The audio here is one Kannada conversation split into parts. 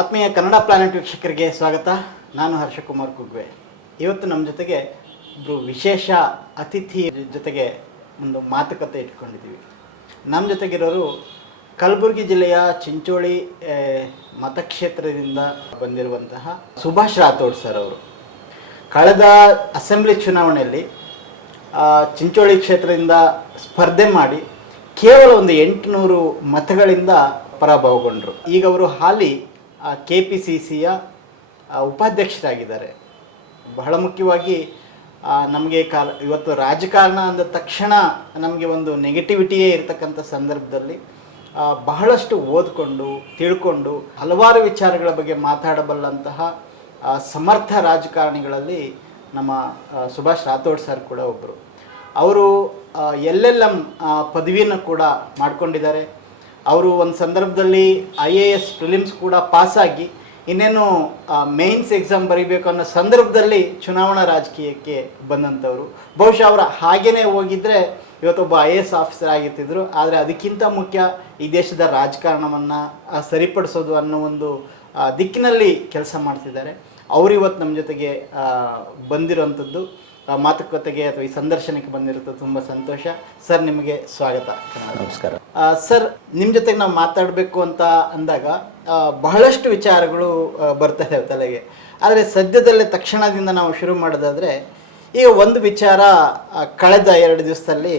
ಆತ್ಮೀಯ ಕನ್ನಡ ಪ್ಲಾನೆಟ್ ವೀಕ್ಷಕರಿಗೆ ಸ್ವಾಗತ. ನಾನು ಹರ್ಷಕುಮಾರ್ ಕುಗ್ವೆ. ಇವತ್ತು ನಮ್ಮ ಜೊತೆಗೆ ಒಬ್ಬರು ವಿಶೇಷ ಅತಿಥಿ ಜೊತೆಗೆ ಒಂದು ಮಾತುಕತೆ ಇಟ್ಕೊಂಡಿದ್ದೀವಿ. ನಮ್ಮ ಜೊತೆಗಿರೋರು ಕಲಬುರಗಿ ಜಿಲ್ಲೆಯ ಚಿಂಚೋಳಿ ಮತಕ್ಷೇತ್ರದಿಂದ ಬಂದಿರುವಂತಹ ಸುಭಾಷ್ ರಾಥೋಡ್ ಸರ್ ಅವರು. ಕಳೆದ ಅಸೆಂಬ್ಲಿ ಚುನಾವಣೆಯಲ್ಲಿ ಚಿಂಚೋಳಿ ಕ್ಷೇತ್ರದಿಂದ ಸ್ಪರ್ಧೆ ಮಾಡಿ ಕೇವಲ ಒಂದು 800 ಮತಗಳಿಂದ ಪರಾಭವಗೊಂಡರು. ಈಗ ಅವರು ಹಾಲಿ KPCCಯ ಉಪಾಧ್ಯಕ್ಷರಾಗಿದ್ದಾರೆ. ಬಹಳ ಮುಖ್ಯವಾಗಿ ನಮಗೆ ಇವತ್ತು ರಾಜಕಾರಣ ಅಂದ ತಕ್ಷಣ ನಮಗೆ ಒಂದು ನೆಗೆಟಿವಿಟಿಯೇ ಇರತಕ್ಕಂಥ ಸಂದರ್ಭದಲ್ಲಿ ಬಹಳಷ್ಟು ಓದಿಕೊಂಡು ತಿಳ್ಕೊಂಡು ಹಲವಾರು ವಿಚಾರಗಳ ಬಗ್ಗೆ ಮಾತಾಡಬಲ್ಲಂತಹ ಸಮರ್ಥ ರಾಜಕಾರಣಿಗಳಲ್ಲಿ ನಮ್ಮ ಸುಭಾಷ್ ರಾಥೋಡ್ ಸರ್ ಕೂಡ ಒಬ್ಬರು. ಅವರು LLM ಪದವಿಯನ್ನು ಕೂಡ ಮಾಡಿಕೊಂಡಿದ್ದಾರೆ. ಅವರು ಒಂದು ಸಂದರ್ಭದಲ್ಲಿ IAS ಪ್ರಿಲಿಮ್ಸ್ ಕೂಡ ಪಾಸಾಗಿ ಇನ್ನೇನು ಮೇನ್ಸ್ ಎಕ್ಸಾಮ್ ಬರೀಬೇಕು ಅನ್ನೋ ಸಂದರ್ಭದಲ್ಲಿ ಚುನಾವಣಾ ರಾಜಕೀಯಕ್ಕೆ ಬಂದಂಥವ್ರು. ಬಹುಶಃ ಅವರು ಹಾಗೇ ಹೋಗಿದ್ದರೆ ಇವತ್ತೊಬ್ಬ IAS ಆಫೀಸರ್ ಆಗಿರ್ತಿದ್ರು. ಆದರೆ ಅದಕ್ಕಿಂತ ಮುಖ್ಯ ಈ ದೇಶದ ರಾಜಕಾರಣವನ್ನು ಸರಿಪಡಿಸೋದು ಅನ್ನೋ ಒಂದು ದಿಕ್ಕಿನಲ್ಲಿ ಕೆಲಸ ಮಾಡ್ತಿದ್ದಾರೆ. ಅವರು ಇವತ್ತು ನಮ್ಮ ಜೊತೆಗೆ ಬಂದಿರೋಂಥದ್ದು, ಮಾತುಕತೆಗೆ ಅಥವಾ ಈ ಸಂದರ್ಶನಕ್ಕೆ ಬಂದಿರೋದು ತುಂಬ ಸಂತೋಷ. ಸರ್, ನಿಮಗೆ ಸ್ವಾಗತ. ನಮಸ್ಕಾರ ಸರ್. ನಿಮ್ಮ ಜೊತೆಗೆ ನಾವು ಮಾತಾಡಬೇಕು ಅಂತ ಅಂದಾಗ ಬಹಳಷ್ಟು ವಿಚಾರಗಳು ಬರ್ತಾರೆ ತಲೆಗೆ. ಆದರೆ ಸದ್ಯದಲ್ಲೇ ತಕ್ಷಣದಿಂದ ನಾವು ಶುರು ಮಾಡೋದಾದರೆ, ಈಗ ಒಂದು ವಿಚಾರ ಕಳೆದ 2 ದಿವಸದಲ್ಲಿ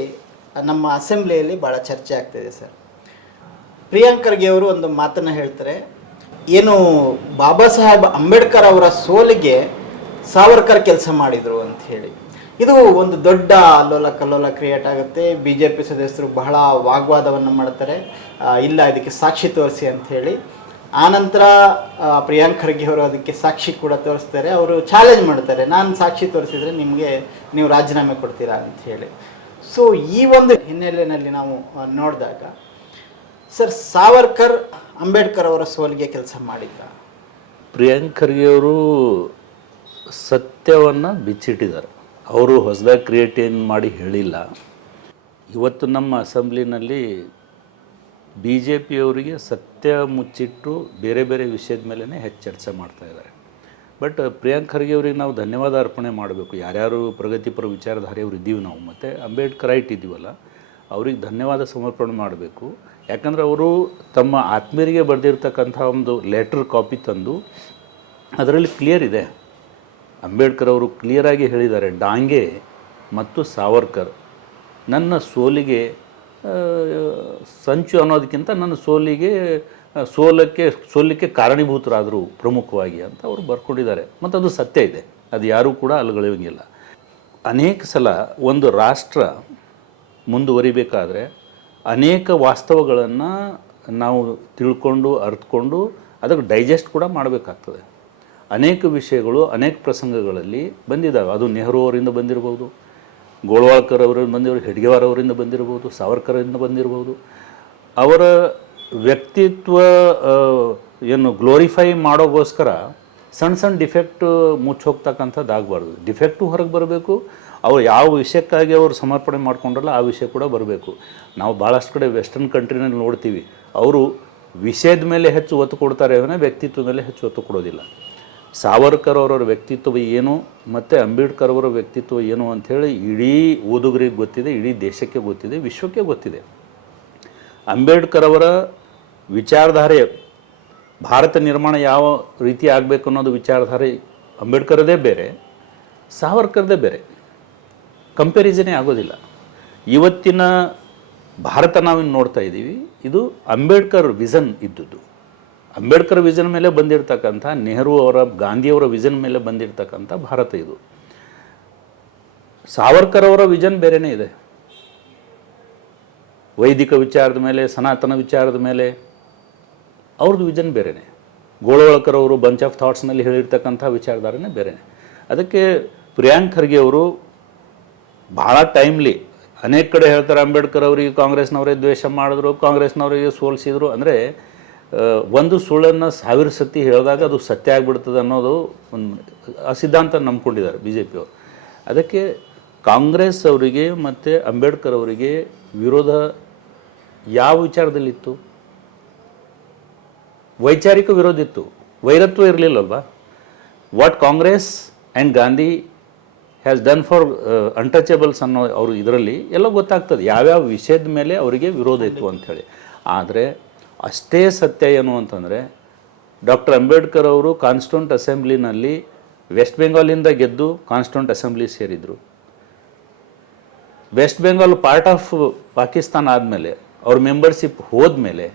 ನಮ್ಮ ಅಸೆಂಬ್ಲಿಯಲ್ಲಿ ಭಾಳ ಚರ್ಚೆ ಆಗ್ತಾಯಿದೆ ಸರ್. ಪ್ರಿಯಾಂಕ್ ಖರ್ಗೆ ಅವರು ಒಂದು ಮಾತನ್ನು ಹೇಳ್ತಾರೆ, ಏನು ಬಾಬಾ ಸಾಹೇಬ್ ಅಂಬೇಡ್ಕರ್ ಅವರ ಸೋಲಿಗೆ ಸಾವರ್ಕರ್ ಕೆಲಸ ಮಾಡಿದರು ಅಂತ ಹೇಳಿ. ಇದು ಒಂದು ದೊಡ್ಡ ಅಲ್ಲೋಲ ಕಲ್ಲೋಲ ಕ್ರಿಯೇಟ್ ಆಗುತ್ತೆ. BJP ಸದಸ್ಯರು ಬಹಳ ವಾಗ್ವಾದವನ್ನು ಮಾಡ್ತಾರೆ, ಇಲ್ಲ ಇದಕ್ಕೆ ಸಾಕ್ಷಿ ತೋರಿಸಿ ಅಂತ ಹೇಳಿ. ಆನಂತರ ಪ್ರಿಯಾಂಕ್ ಖರ್ಗೆ ಅವರು ಅದಕ್ಕೆ ಸಾಕ್ಷಿ ಕೂಡ ತೋರಿಸ್ತಾರೆ. ಅವರು ಚಾಲೆಂಜ್ ಮಾಡ್ತಾರೆ, ನಾನು ಸಾಕ್ಷಿ ತೋರಿಸಿದರೆ ನೀವು ರಾಜೀನಾಮೆ ಕೊಡ್ತೀರಾ ಅಂತ ಹೇಳಿ. ಸೊ ಈ ಒಂದು ಹಿನ್ನೆಲೆಯಲ್ಲಿ ನಾವು ನೋಡಿದಾಗ ಸರ್, ಸಾವರ್ಕರ್ ಅಂಬೇಡ್ಕರ್ ಅವರ ಸೋಲಿಗೆ ಕೆಲಸ ಮಾಡಿದ್ದ? ಪ್ರಿಯಾಂಕ್ ಖರ್ಗೆ ಅವರು ಸತ್ಯವನ್ನು ಬಿಚ್ಚಿಟ್ಟಿದ್ದಾರೆ. ಅವರು ಹೊಸದಾಗಿ ಕ್ರಿಯೇಟ್ ಏನು ಮಾಡಿ ಹೇಳಿಲ್ಲ. ಇವತ್ತು ನಮ್ಮ ಅಸೆಂಬ್ಲಿನಲ್ಲಿ BJPಯವರಿಗೆ ಸತ್ಯ ಮುಚ್ಚಿಟ್ಟು ಬೇರೆ ಬೇರೆ ವಿಷಯದ ಮೇಲೇ ಹೆಚ್ಚು ಚರ್ಚೆ ಮಾಡ್ತಾಯಿದ್ದಾರೆ. ಬಟ್ ಪ್ರಿಯಾಂಕ್ ಖರ್ಗೆ ಅವರಿಗೆ ನಾವು ಧನ್ಯವಾದ ಅರ್ಪಣೆ ಮಾಡಬೇಕು. ಯಾರ್ಯಾರು ಪ್ರಗತಿಪರ ವಿಚಾರಧಾರೆಯವರು ಇದ್ದೀವಿ ನಾವು, ಮತ್ತು ಅಂಬೇಡ್ಕರೈಟ್ ಇದ್ದೀವಲ್ಲ, ಅವ್ರಿಗೆ ಧನ್ಯವಾದ ಸಮರ್ಪಣೆ ಮಾಡಬೇಕು. ಯಾಕಂದರೆ ಅವರು ತಮ್ಮ ಆತ್ಮೀಯರಿಗೆ ಬರೆದಿರ್ತಕ್ಕಂಥ ಒಂದು ಲೆಟರ್ ಕಾಪಿ ತಂದು ಅದರಲ್ಲಿ ಕ್ಲಿಯರ್ ಇದೆ. ಅಂಬೇಡ್ಕರ್ ಅವರು ಕ್ಲಿಯರಾಗಿ ಹೇಳಿದ್ದಾರೆ, ಡಾಂಗೆ ಮತ್ತು ಸಾವರ್ಕರ್ ನನ್ನ ಸೋಲಿಗೆ ಸಂಚು ಅನ್ನೋದಕ್ಕಿಂತ ನನ್ನ ಸೋಲಿಕ್ಕೆ ಕಾರಣೀಭೂತರಾದರು ಪ್ರಮುಖವಾಗಿ ಅಂತ ಅವರು ಬರ್ಕೊಂಡಿದ್ದಾರೆ. ಮತ್ತು ಅದು ಸತ್ಯ ಇದೆ, ಅದು ಯಾರೂ ಕೂಡ ಅಲ್ಲಗಳೆಯೋಂಗಿಲ್ಲ. ಅನೇಕ ಸಲ ಒಂದು ರಾಷ್ಟ್ರ ಮುಂದುವರಿಬೇಕಾದ್ರೆ ಅನೇಕ ವಾಸ್ತವಗಳನ್ನು ನಾವು ತಿಳ್ಕೊಂಡು ಅರ್ಥಕೊಂಡು ಅದಕ್ಕೆ ಡೈಜೆಸ್ಟ್ ಕೂಡ ಮಾಡಬೇಕಾಗ್ತದೆ. ಅನೇಕ ವಿಷಯಗಳು ಅನೇಕ ಪ್ರಸಂಗಗಳಲ್ಲಿ ಬಂದಿದ್ದಾವೆ. ಅದು ನೆಹರು ಅವರಿಂದ ಬಂದಿರ್ಬೋದು, ಗೋಳ್ವಾಳ್ಕರ್ ಅವರಿಂದ ಬಂದಿರ್ಬೋದು, ಹೆಡ್ಗೇವಾರ್ ಅವರಿಂದ ಬಂದಿರ್ಬೋದು, ಸಾವರ್ಕರಿಂದ ಬಂದಿರ್ಬೋದು. ಅವರ ವ್ಯಕ್ತಿತ್ವ ಏನು ಗ್ಲೋರಿಫೈ ಮಾಡೋಗೋಸ್ಕರ ಸಣ್ಣ ಸಣ್ಣ ಡಿಫೆಕ್ಟ್ ಮುಚ್ಚೋಗ್ತಕ್ಕಂಥದ್ದಾಗಬಾರ್ದು. ಡಿಫೆಕ್ಟು ಹೊರಗೆ ಬರಬೇಕು. ಅವ್ರು ಯಾವ ವಿಷಯಕ್ಕಾಗಿ ಅವರು ಸಮರ್ಪಣೆ ಮಾಡ್ಕೊಂಡ್ರಲ್ಲ ಆ ವಿಷಯ ಕೂಡ ಬರಬೇಕು. ನಾವು ಭಾಳಷ್ಟು ಕಡೆ ವೆಸ್ಟರ್ನ್ ಕಂಟ್ರಿನಲ್ಲಿ ನೋಡ್ತೀವಿ, ಅವರು ವಿಷಯದ ಮೇಲೆ ಹೆಚ್ಚು ಒತ್ತು ಕೊಡ್ತಾರೆ, ವ್ಯಕ್ತಿತ್ವದ ಮೇಲೆ ಹೆಚ್ಚು ಒತ್ತು ಕೊಡೋದಿಲ್ಲ. ಸಾವರ್ಕರ್ ಅವರ ವ್ಯಕ್ತಿತ್ವ ಏನು ಮತ್ತು ಅಂಬೇಡ್ಕರ್ ಅವರ ವ್ಯಕ್ತಿತ್ವ ಏನು ಅಂಥೇಳಿ ಇಡೀ ಓದುಗರಿಗೆ ಗೊತ್ತಿದೆ, ಇಡೀ ದೇಶಕ್ಕೆ ಗೊತ್ತಿದೆ, ವಿಶ್ವಕ್ಕೆ ಗೊತ್ತಿದೆ. ಅಂಬೇಡ್ಕರ್ ಅವರ ವಿಚಾರಧಾರೆ, ಭಾರತ ನಿರ್ಮಾಣ ಯಾವ ರೀತಿ ಆಗಬೇಕು ಅನ್ನೋದು ವಿಚಾರಧಾರೆ ಅಂಬೇಡ್ಕರದೇ ಬೇರೆ, ಸಾವರ್ಕರ್ದೇ ಬೇರೆ. ಕಂಪ್ಯಾರಿಸನೇ ಆಗೋದಿಲ್ಲ. ಇವತ್ತಿನ ಭಾರತ ನಾವಿನ್ನು ನೋಡ್ತಾ ಇದ್ದೀವಿ, ಇದು ಅಂಬೇಡ್ಕರ್ ವಿಷನ್ ಇದ್ದದ್ದು. ಅಂಬೇಡ್ಕರ್ ವಿಷನ್ ಮೇಲೆ ಬಂದಿರತಕ್ಕಂಥ, ನೆಹರು ಅವರ ಗಾಂಧಿಯವರ ವಿಷನ್ ಮೇಲೆ ಬಂದಿರತಕ್ಕಂಥ ಭಾರತ ಇದು. ಸಾವರ್ಕರ್ ಅವರ ವಿಷನ್ ಬೇರೆಯೇ ಇದೆ. ವೈದಿಕ ವಿಚಾರದ ಮೇಲೆ, ಸನಾತನ ವಿಚಾರದ ಮೇಲೆ ಅವ್ರದ್ದು ವಿಷನ್ ಬೇರೆಯೇ. ಗೋಳ್ವಾಳ್ಕರ್ ಅವರು ಬಂಚ್ ಆಫ್ ಥಾಟ್ಸ್ನಲ್ಲಿ ಹೇಳಿರ್ತಕ್ಕಂಥ ವಿಚಾರಧಾರೆನೇ ಬೇರೆಯೇ. ಅದಕ್ಕೆ ಪ್ರಿಯಾಂಕ್ ಖರ್ಗೆ ಅವರು ಭಾಳ ಟೈಮ್ಲಿ ಅನೇಕ ಕಡೆ ಹೇಳ್ತಾರೆ, ಅಂಬೇಡ್ಕರ್ ಅವರಿಗೆ ಕಾಂಗ್ರೆಸ್ನವರೇ ದ್ವೇಷ ಮಾಡಿದ್ರು, ಕಾಂಗ್ರೆಸ್ನವರಿಗೆ ಸೋಲಿಸಿದ್ರು. ಅಂದರೆ ಒಂದು ಸುಳ್ಳನ್ನು 1000 ಸತಿ ಹೇಳಿದಾಗ ಅದು ಸತ್ಯ ಆಗಿಬಿಡ್ತದೆ ಅನ್ನೋದು ಒಂದು ಆ ಸಿದ್ಧಾಂತ ನಂಬ್ಕೊಂಡಿದ್ದಾರೆ BJPಯವರು. ಅದಕ್ಕೆ ಕಾಂಗ್ರೆಸ್ ಅವರಿಗೆ ಮತ್ತು ಅಂಬೇಡ್ಕರ್ ಅವರಿಗೆ ವಿರೋಧ ಯಾವ ವಿಚಾರದಲ್ಲಿತ್ತು? ವೈಚಾರಿಕ ವಿರೋಧ ಇತ್ತು. ವೈರತ್ವ ಇರಲಿಲ್ಲಲ್ವಾ? What Congress and Gandhi has done for untouchables ಅನ್ನೋ ಅವರು ಇದರಲ್ಲಿ ಎಲ್ಲ ಗೊತ್ತಾಗ್ತದೆ ಯಾವ್ಯಾವ ವಿಷಯದ ಮೇಲೆ ಅವರಿಗೆ ವಿರೋಧ ಇತ್ತು ಅಂಥೇಳಿ. ಆದರೆ ಅಷ್ಟೇ ಸತ್ಯ ಏನು ಅಂತಂದರೆ ಡಾಕ್ಟರ್ ಅಂಬೇಡ್ಕರ್ ಅವರು ಕಾನ್ಸ್ಟಿಟ್ಯೂಂಟ್ ಅಸೆಂಬ್ಲಿನಲ್ಲಿ ವೆಸ್ಟ್ ಬೆಂಗಾಲಿಂದ ಗೆದ್ದು ಕಾನ್ಸ್ಟಿಟ್ಯೂಂಟ್ ಅಸೆಂಬ್ಲಿ ಸೇರಿದರು. West Bengal part of Pakistan ಆದಮೇಲೆ ಅವ್ರ ಮೆಂಬರ್ಶಿಪ್ ಹೋದ್ಮೇಲೆ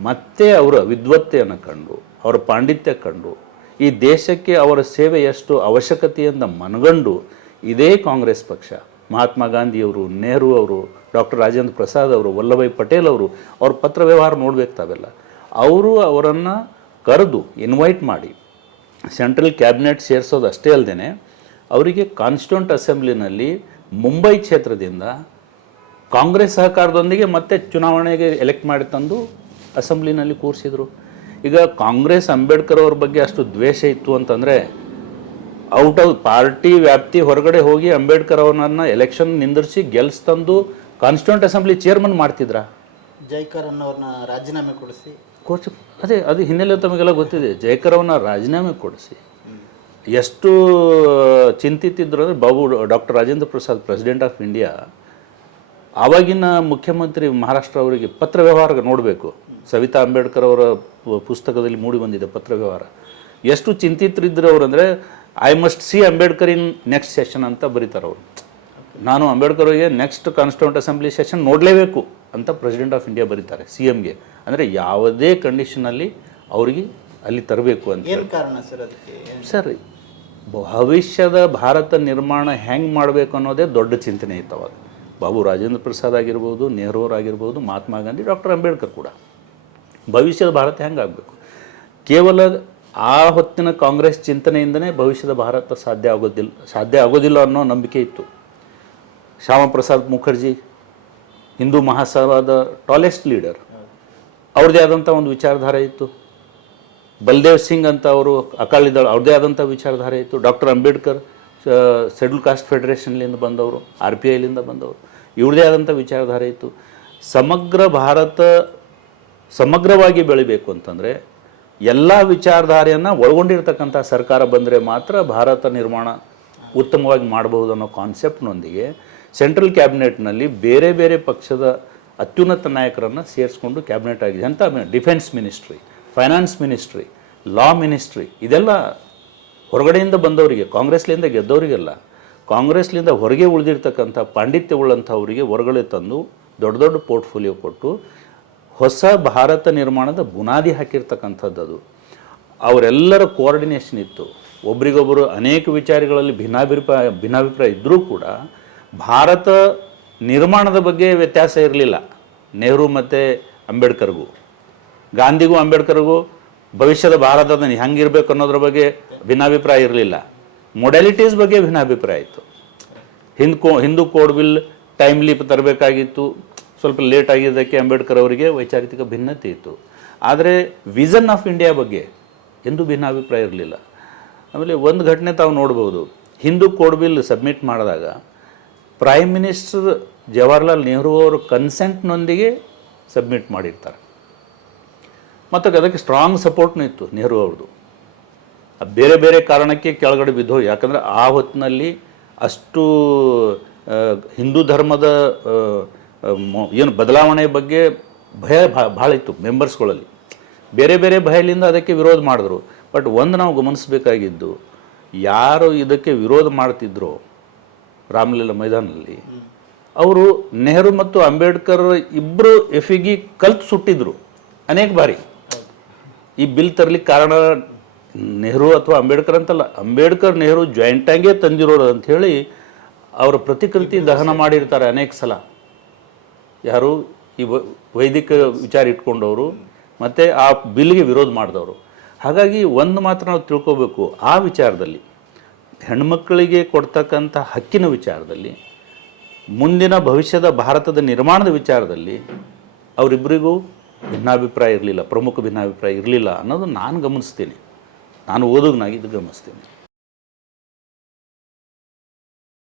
ಮತ್ತೆ ಅವರ ವಿದ್ವತ್ತೆಯನ್ನು ಕಂಡು ಅವರ ಪಾಂಡಿತ್ಯ ಕಂಡು ಈ ದೇಶಕ್ಕೆ ಅವರ ಸೇವೆ ಎಷ್ಟು ಅವಶ್ಯಕತೆಯಿಂದ ಮನಗಂಡು ಇದೇ ಕಾಂಗ್ರೆಸ್ ಪಕ್ಷ ಮಹಾತ್ಮ ಗಾಂಧಿಯವರು, ನೆಹರು ಅವರು, ಡಾಕ್ಟರ್ ರಾಜೇಂದ್ರ ಪ್ರಸಾದ್ ಅವರು, ವಲ್ಲಭಾಯ್ ಪಟೇಲ್ ಅವರು ಅವ್ರ ಪತ್ರ ವ್ಯವಹಾರ ನೋಡ್ಬೇಕು ತಾವೆಲ್ಲ. ಅವರು ಅವರನ್ನು ಕರೆದು ಇನ್ವೈಟ್ ಮಾಡಿ ಸೆಂಟ್ರಲ್ ಕ್ಯಾಬಿನೆಟ್ ಸೇರಿಸೋದು ಅಷ್ಟೇ ಅಲ್ಲದೆ ಅವರಿಗೆ ಕಾನ್ಸ್ಟಿಟ್ಯೂಂಟ್ ಅಸೆಂಬ್ಲಿನಲ್ಲಿ ಮುಂಬೈ ಕ್ಷೇತ್ರದಿಂದ ಕಾಂಗ್ರೆಸ್ ಸಹಕಾರದೊಂದಿಗೆ ಮತ್ತೆ ಚುನಾವಣೆಗೆ ಎಲೆಕ್ಟ್ ಮಾಡಿ ತಂದು ಅಸೆಂಬ್ಲಿನಲ್ಲಿ ಕೂರಿಸಿದರು. ಈಗ ಕಾಂಗ್ರೆಸ್ ಅಂಬೇಡ್ಕರ್ ಅವ್ರ ಬಗ್ಗೆ ಅಷ್ಟು ದ್ವೇಷ ಇತ್ತು ಅಂತಂದರೆ ಔಟ್ ಆಫ್ ಪಾರ್ಟಿ ವ್ಯಾಪ್ತಿ ಹೊರಗಡೆ ಹೋಗಿ ಅಂಬೇಡ್ಕರ್ ಅವರನ್ನು ಎಲೆಕ್ಷನ್ ನಿಂದಿರಿಸಿ ಗೆಲ್ಸ್ತಂದು ಕಾನ್ಸ್ಟಿಟ್ಯೂಂಟ್ ಅಸೆಂಬ್ಲಿ ಚೇರ್ಮನ್ ಮಾಡ್ತಿದ್ರಾ? ಜೈಕರ್ ಅನ್ನೋರನ್ನ ರಾಜೀನಾಮೆ ಕೊಡಿಸಿ ಅದು ಹಿನ್ನೆಲೆ ತಮಗೆಲ್ಲ ಗೊತ್ತಿದೆ. ಜೈಕರ್ ಅವನ್ನ ರಾಜೀನಾಮೆ ಕೊಡಿಸಿ ಎಷ್ಟು ಚಿಂತಿತಿದ್ರು ಅಂದರೆ doctor Rajendra Prasad president of India ಆವಾಗಿನ ಮುಖ್ಯಮಂತ್ರಿ ಮಹಾರಾಷ್ಟ್ರ ಅವರಿಗೆ ಪತ್ರ ವ್ಯವಹಾರ ನೋಡಬೇಕು. ಸವಿತಾ ಅಂಬೇಡ್ಕರ್ ಅವರ ಪುಸ್ತಕದಲ್ಲಿ ಮೂಡಿ ಬಂದಿದೆ ಪತ್ರ ವ್ಯವಹಾರ. ಎಷ್ಟು ಚಿಂತಿತರಿದ್ರು ಅವರು ಅಂದರೆ I must C Ambedkar in next session ಅಂತ ಬರೀತಾರೆ ಅವರು. ನಾನು ಅಂಬೇಡ್ಕರ್ ಅವರಿಗೆ ನೆಕ್ಸ್ಟ್ ಕಾನ್ಸ್ಟಿಟ್ಯೂಂಟ್ ಅಸೆಂಬ್ಲಿ ಸೆಷನ್ ನೋಡಲೇಬೇಕು ಅಂತ ಪ್ರೆಸಿಡೆಂಟ್ ಆಫ್ ಇಂಡಿಯಾ ಬರೀತಾರೆ CMಗೆ. ಅಂದರೆ ಯಾವುದೇ ಕಂಡೀಷನಲ್ಲಿ ಅವರಿಗೆ ಅಲ್ಲಿ ತರಬೇಕು ಅಂತ. ಏನು ಕಾರಣ ಸರ್ ಅದಕ್ಕೆ? ಸರ್, ಭವಿಷ್ಯದ ಭಾರತ ನಿರ್ಮಾಣ ಹೆಂಗೆ ಮಾಡಬೇಕು ಅನ್ನೋದೇ ದೊಡ್ಡ ಚಿಂತನೆ ಇತ್ತು ಅವಾಗ. ಬಾಬು ರಾಜೇಂದ್ರ ಪ್ರಸಾದ್ ಆಗಿರ್ಬೋದು, ನೆಹರು ಅವರಾಗಿರ್ಬೋದು, ಮಹಾತ್ಮ ಗಾಂಧಿ, ಡಾಕ್ಟರ್ ಅಂಬೇಡ್ಕರ್ ಕೂಡ ಭವಿಷ್ಯದ ಭಾರತ ಹೆಂಗೆ ಆಗಬೇಕು. ಕೇವಲ ಆ ಹೊತ್ತಿನ ಕಾಂಗ್ರೆಸ್ ಚಿಂತನೆಯಿಂದನೇ ಭವಿಷ್ಯದ ಭಾರತ ಸಾಧ್ಯ ಆಗೋದಿಲ್ಲ ಅನ್ನೋ ನಂಬಿಕೆ ಇತ್ತು. ಶ್ಯಾಮ ಪ್ರಸಾದ್ ಮುಖರ್ಜಿ ಹಿಂದೂ ಮಹಾಸಭಾದ ಟಾಲೆಸ್ಟ್ ಲೀಡರ್, ಅವ್ರದ್ದೇ ಆದಂಥ ಒಂದು ವಿಚಾರಧಾರೆ ಇತ್ತು. ಬಲ್ದೇವ್ ಸಿಂಗ್ ಅಂತ ಅವರು ಅಕಾಲಿದಳ, ಅವ್ರದ್ದೇ ಆದಂಥ ವಿಚಾರಧಾರೆ ಇತ್ತು. ಡಾಕ್ಟರ್ ಅಂಬೇಡ್ಕರ್ ಶೆಡ್ಯೂಲ್ ಕಾಸ್ಟ್ ಫೆಡರೇಷನ್ಲಿಂದ ಬಂದವರು, RPIಲಿಂದ ಬಂದವರು, ಇವ್ರದ್ದೇ ಆದಂಥ ವಿಚಾರಧಾರೆ ಇತ್ತು. ಸಮಗ್ರ ಭಾರತ ಸಮಗ್ರವಾಗಿ ಬೆಳಿಬೇಕು ಅಂತಂದರೆ ಎಲ್ಲ ವಿಚಾರಧಾರೆಯನ್ನು ಒಳಗೊಂಡಿರ್ತಕ್ಕಂಥ ಸರ್ಕಾರ ಬಂದರೆ ಮಾತ್ರ ಭಾರತ ನಿರ್ಮಾಣ ಉತ್ತಮವಾಗಿ ಮಾಡಬಹುದು ಅನ್ನೋ ಕಾನ್ಸೆಪ್ಟ್ನೊಂದಿಗೆ ಸೆಂಟ್ರಲ್ ಕ್ಯಾಬಿನೆಟ್ನಲ್ಲಿ ಬೇರೆ ಬೇರೆ ಪಕ್ಷದ ಅತ್ಯುನ್ನತ ನಾಯಕರನ್ನು ಸೇರಿಸ್ಕೊಂಡು ಕ್ಯಾಬಿನೆಟ್ ಆಗಿದೆ ಅಂತ. ಡಿಫೆನ್ಸ್ ಮಿನಿಸ್ಟ್ರಿ, ಫೈನಾನ್ಸ್ ಮಿನಿಸ್ಟ್ರಿ, ಲಾ ಮಿನಿಸ್ಟ್ರಿ, ಇದೆಲ್ಲ ಹೊರಗಡೆಯಿಂದ ಬಂದವರಿಗೆ, ಕಾಂಗ್ರೆಸ್ಲಿಂದ ಗೆದ್ದವರಿಗೆಲ್ಲ, ಕಾಂಗ್ರೆಸ್ಲಿಂದ ಹೊರಗೆ ಉಳಿದಿರ್ತಕ್ಕಂಥ ಪಾಂಡಿತ್ಯವುಳ್ಳಂಥವರಿಗೆ ಹೊರಗಡೆ ತಂದು ದೊಡ್ಡ ದೊಡ್ಡ ಪೋರ್ಟ್ಫೋಲಿಯೋ ಕೊಟ್ಟು ಹೊಸ ಭಾರತ ನಿರ್ಮಾಣದ ಬುನಾದಿ ಹಾಕಿರ್ತಕ್ಕಂಥದ್ದು ಅದು. ಅವರೆಲ್ಲರ ಕೋಆರ್ಡಿನೇಷನ್ ಇತ್ತು. ಒಬ್ರಿಗೊಬ್ಬರು ಅನೇಕ ವಿಚಾರಗಳಲ್ಲಿ ಭಿನ್ನಾಭಿಪ್ರಾಯ ಇದ್ದರೂ ಕೂಡ ಭಾರತ ನಿರ್ಮಾಣದ ಬಗ್ಗೆ ವ್ಯತ್ಯಾಸ ಇರಲಿಲ್ಲ. ನೆಹರು ಮತ್ತು ಅಂಬೇಡ್ಕರ್ಗೂ, ಗಾಂಧಿಗೂ ಅಂಬೇಡ್ಕರ್ಗೂ ಭವಿಷ್ಯದ ಭಾರತದ ಹೆಂಗಿರಬೇಕು ಅನ್ನೋದ್ರ ಬಗ್ಗೆ ಭಿನ್ನಾಭಿಪ್ರಾಯ ಇರಲಿಲ್ಲ. ಮೊಡ್ಯಾಲಿಟೀಸ್ ಬಗ್ಗೆ ಭಿನ್ನಾಭಿಪ್ರಾಯ ಇತ್ತು. ಹಿಂದೂ ಕೋಡ್ ಬಿಲ್ ಟೈಮ್ಲಿ ತರಬೇಕಾಗಿತ್ತು, ಸ್ವಲ್ಪ ಲೇಟ್ ಆಗಿದ್ದಕ್ಕೆ ಅಂಬೇಡ್ಕರ್ ಅವರಿಗೆ ವೈಚಾರಿಕ ಭಿನ್ನತೆ ಇತ್ತು. ಆದರೆ ವಿಷನ್ ಆಫ್ ಇಂಡಿಯಾ ಬಗ್ಗೆ ಎಂದೂ ಭಿನ್ನಾಭಿಪ್ರಾಯ ಇರಲಿಲ್ಲ. ಆಮೇಲೆ ಒಂದು ಘಟನೆ ತಾವು ನೋಡ್ಬೋದು. ಹಿಂದೂ ಕೋಡ್ ಬಿಲ್ ಸಬ್ಮಿಟ್ ಮಾಡಿದಾಗ ಪ್ರೈಮ್ ಮಿನಿಸ್ಟರ್ ಜವಾಹರ್ಲಾಲ್ ನೆಹರು ಅವರು ಕನ್ಸೆಂಟ್ನೊಂದಿಗೆ ಸಬ್ಮಿಟ್ ಮಾಡಿರ್ತಾರೆ. ಮತ್ತು ಅದಕ್ಕೆ ಸ್ಟ್ರಾಂಗ್ ಸಪೋರ್ಟ್ನೂ ಇತ್ತು ನೆಹರು ಅವ್ರದ್ದು. ಬೇರೆ ಬೇರೆ ಕಾರಣಕ್ಕೆ ಕೆಳಗಡೆ ಬಿದ್ದೋಗಿ, ಯಾಕಂದರೆ ಆ ಹೊತ್ತಿನಲ್ಲಿ ಅಷ್ಟು ಹಿಂದೂ ಧರ್ಮದ ಏನು ಬದಲಾವಣೆ ಬಗ್ಗೆ ಭಯ ಭಾಳ ಇತ್ತು ಮೆಂಬರ್ಸ್ಗಳಲ್ಲಿ. ಬೇರೆ ಬೇರೆ ಭಯದಿಂದ ಅದಕ್ಕೆ ವಿರೋಧ ಮಾಡಿದ್ರು. ಬಟ್ ಒಂದು ನಾವು ಗಮನಿಸಬೇಕಾಗಿದ್ದು, ಯಾರು ಇದಕ್ಕೆ ವಿರೋಧ ಮಾಡ್ತಿದ್ರೋ ರಾಮಲೀಲಾ ಮೈದಾನಲ್ಲಿ, ಅವರು ನೆಹರು ಮತ್ತು ಅಂಬೇಡ್ಕರ್ ಇಬ್ಬರು ಎಫಿಗಿ ಕಲ್ತು ಸುಟ್ಟಿದ್ರು ಅನೇಕ ಬಾರಿ. ಈ ಬಿಲ್ ತರಲಿಕ್ಕೆ ಕಾರಣ ನೆಹರು ಅಥವಾ ಅಂಬೇಡ್ಕರ್ ಅಂತಲ್ಲ, ಅಂಬೇಡ್ಕರ್ ನೆಹರು ಜಾಯಿಂಟಾಗೇ ತಂದಿರೋರು ಅಂಥೇಳಿ ಅವರ ಪ್ರತಿಕೃತಿ ದಹನ ಮಾಡಿರ್ತಾರೆ ಅನೇಕ ಸಲ. ಯಾರು ಈ ವೈದಿಕ ವಿಚಾರ ಇಟ್ಕೊಂಡವರು ಮತ್ತು ಆ ಬಿಲ್ಗೆ ವಿರೋಧ ಮಾಡಿದವರು. ಹಾಗಾಗಿ ಒಂದು ಮಾತ್ರ ನಾವು ತಿಳ್ಕೋಬೇಕು, ಆ ವಿಚಾರದಲ್ಲಿ ಹೆಣ್ಮಕ್ಕಳಿಗೆ ಕೊಡ್ತಕ್ಕಂಥ ಹಕ್ಕಿನ ವಿಚಾರದಲ್ಲಿ, ಮುಂದಿನ ಭವಿಷ್ಯದ ಭಾರತದ ನಿರ್ಮಾಣದ ವಿಚಾರದಲ್ಲಿ ಅವರಿಬ್ಬರಿಗೂ ಭಿನ್ನಾಭಿಪ್ರಾಯ ಇರಲಿಲ್ಲ, ಪ್ರಮುಖ ಭಿನ್ನಾಭಿಪ್ರಾಯ ಇರಲಿಲ್ಲ ಅನ್ನೋದು ನಾನು ಗಮನಿಸ್ತೀನಿ. ನಾನು ಓದೋನಾಗಿ ಇದು ಗಮನಿಸ್ತೀನಿ.